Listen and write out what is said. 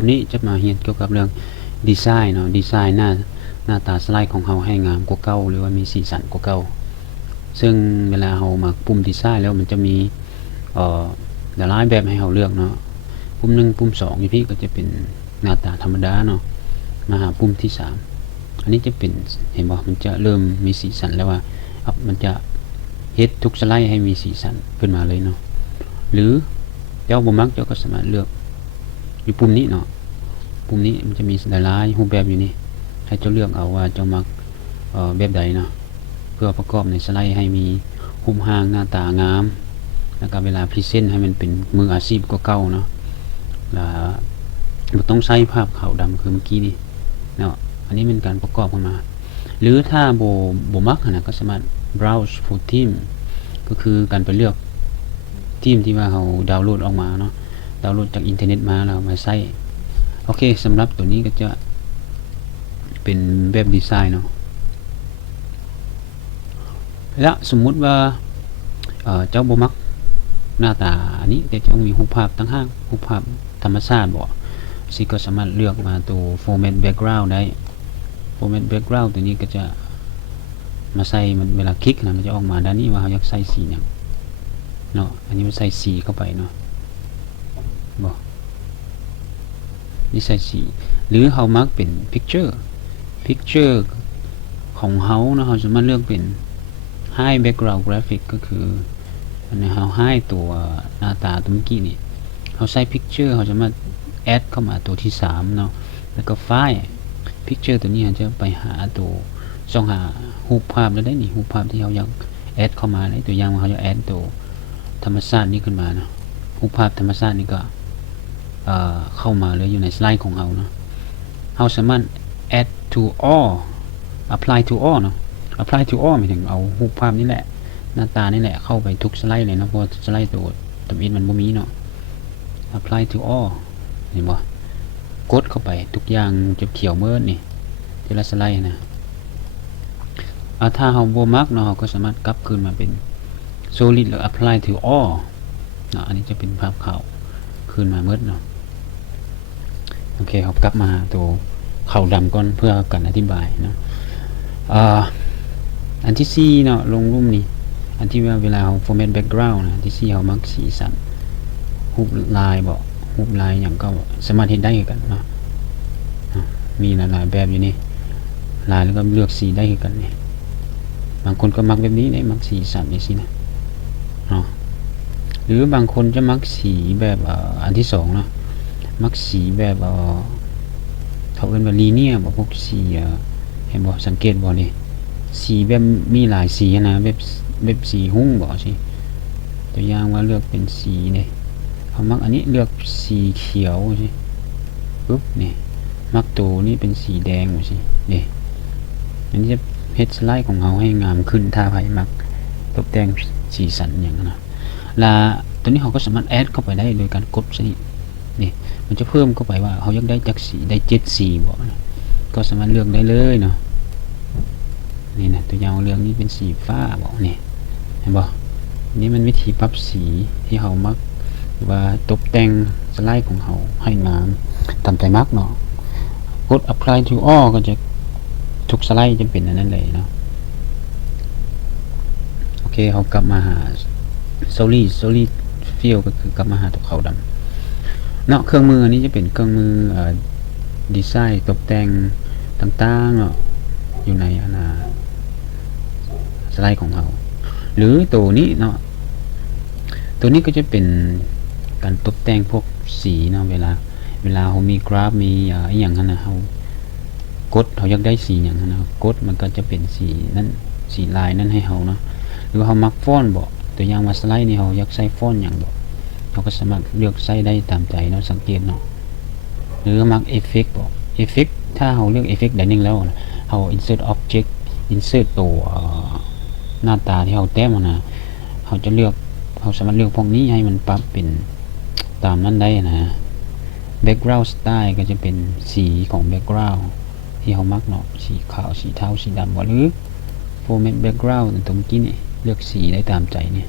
ทนี้จะมาเรียนเกี่ยวกับเรื่องดีไซน์เนาะดีไซน์หน้าตาสไลด์ของเราให้งามกว่าเก่าหรือว่ามีสีสันกว่าเก่าซึ่งเวลาเรามาปุ่มดีไซน์แล้วมันจะมีหลายแบบให้เราเลือกเนาะปุ่ม1ปุ่ม2ที่พี่ก็จะเป็นหน้าตาธรรมดาเนาะมาหาปุ่มที่3อันนี้จะเป็นเห็นบ่มันจะเริ่มมีสีสันแล้วว่ามันจะเฮ็ดทุกสไลด์ให้มีสีสันขึ้นมาเลยเนาะหรือเจ้าบ่มักเจ้าก็สามารถเลือกอยู่ปุ่มนี้เนาะปุ่มนี้มันจะมีหลายรูปแบบอยู่นี่ให้เจ้าเลือกเอาว่าเจ้ามักแบบใดเนาะเพื่อประกอบในสไลด์ให้มีรูปร่างหน้าตางามแล้วก็เวลาพรีเซนต์ให้มันเป็นมืออาชีพกว่าเก่าเนาะแล้วบ่ต้องใช้ภาพขาวดำคือเมื่อกี้นี่เนาะอันนี้เป็นการประกอบขึ้นมาหรือถ้าบ่มักนะก็สามารถ browse for theme ก็คือการไปเลือกธีมที่ว่าเราดาวน์โหลดออกมาเนาะดาวน์โหลดจากอินเทอร์เน็ตมาแล้วมาใช้โอเคสำหรับตัวนี้ก็จะเป็นแบบดีไซน์เนาะและสมมุติว่าเจ้าบ่มักหน้าตาอันนี้แต่ต้องมีรูปภาพตั้งห้างรูปภาพธรรมชาติบ่สิก็สามารถเลือกมาตัว format background ได้ format background ตัวนี้ก็จะมาใส่มันเวลาคลิกนะมันจะออกมาด้านนี้ว่าเราอยากใส่สีอย่างเนาะอันนี้มันใส่สีเข้าไปเนาะบ่นี่ใส่สีหรือเรามักเป็น picture ของเราเนาะเราสามารถเลือกเป็น high background graphic ก็คืออันนี้เราให้ตัวหน้าตาตัวเมื่อกี้นี่เราใส่ picture เราสามารถ add เข้ามาตัวที่3เนาะแล้วก็ไฟล์ picture ตัวนี้จะไปหาตัวส่องหารูปภาพแล้วได้นี่รูปภาพที่เราอยากแอดเข้ามาในตัวอย่างว่าเราจะแอดตัวธรรมชาตินี้ขึ้นมาเนาะรูปภาพธรรมชาตินี้ก็เข้ามาเลยอยู่ในสไลด์ของเราเนาะเราสามารถ add to all apply to all เนาะ apply to all หมายถึงเอารูปภาพนี้แหละหน้าตานี่แหละเข้าไปทุกสไลด์เลยเนาะเพราะสไลด์ตัวตำอินมันบ่มีเนาะ apply to all เห็นบ่กดเข้าไปทุกอย่างจะเขียวเมิดนี่ทีละสไลด์นะถ้าเราบ่มักเนาะเราก็สามารถกลับคืนมาเป็น solid แล้ว apply to all เนาะอันนี้จะเป็นภาพขาวคืนมาเมิดเนาะโอเคเรากลับมาตัวขาวดำก่อนเพื่อการอธิบายเนาะอันที่4เนาะลงรูปนี้อันที่ว่าเวลาเรา format background นะที่4เรามักสีสันรูปลายบ่รูปลายอย่างก็สามารถเห็นได้กันเนาะมีหลายแบบอยู่นี่ลายแล้วก็เลือกสีได้กันนี่บางคนก็มักแบบนี้ได้มักสีสันอย่างนี้นะเนาะหรือบางคนจะมักสีแบบอันที่2เนาะมักสีแบบเขาเรียกว่าลีเนียร์บ่พวกสีเห็นบ่สังเกตบ่นี่สีแบบมีหลายสีนะแบบสีหุ้งบ่สิตัวอย่างว่าเลือกเป็นสีนี่เขามักอันนี้เลือกสีเขียวสิปึ๊บนี่มักตัวนี้เป็นสีแดงสินี่อันนี้จะเฮ็ดสไลด์ของเราให้งามขึ้นถ้าใครมักตกแต่งสีสันอย่างนั้นนะและตัวนี้เราก็สามารถแอดเข้าไปได้โดยการกดนี่มันจะเพิ่มเข้าไปว่าเขาอยากได้จากสีได้7สีบ่นะก็สามารถเลือกได้เลยเนาะนี่นะตัวอย่างเรื่องนี้เป็นสีฟ้าบ่นี่เห็นบ่นี่มันวิธีปรับสีที่เรามักว่าตกแต่งสไลด์ของเราให้งามตามใจมักเนาะกด apply to all ก็จะทุกสไลด์จะเป็นอันนั้นเลยเนาะโอเคเขากลับมาหา solid fill ก็คือกลับมาหาตัวขาวดำเนาะเครื่องมืออันนี้จะเป็นเครื่องมือดีไซน์ตกแต่งต่างๆเนาะอยู่ในสไลด์ของเราหรือตัวนี้เนาะตัวนี้ก็จะเป็นการตกแต่งพวกสีเนาะเวลาเรามีกราฟมีอย่างนั้นนะเรากดเราอยากได้สีอย่างนั้นนะกดมันก็จะเป็นสีนั้นสีลายนั้นให้เราเนาะหรือเรามักฟอนต์บ่ตัวอย่างมาสไลด์นี่เราอยากใส่ฟอนต์อย่างบ่เราก็สามารถเลือกใส่ได้ตามใจเนาะสังเกตเนาะหรือมักเอฟเฟกต์บ่เอฟเฟกต์ถ้าเราเลือกเอฟเฟกต์ได้นึงแล้วเรา insert object insert ตัวหน้าตาที่เราแต้มนะเราจะเลือกเราสามารถเลือกพวกนี้ให้มันปรับเป็นตามนั้นได้นะ background style ก็จะเป็นสีของ background ที่เรามักเนาะสีขาวสีเทาสีดำหรือ format background ตรงนี้นี่เลือกสีได้ตามใจเนี่ย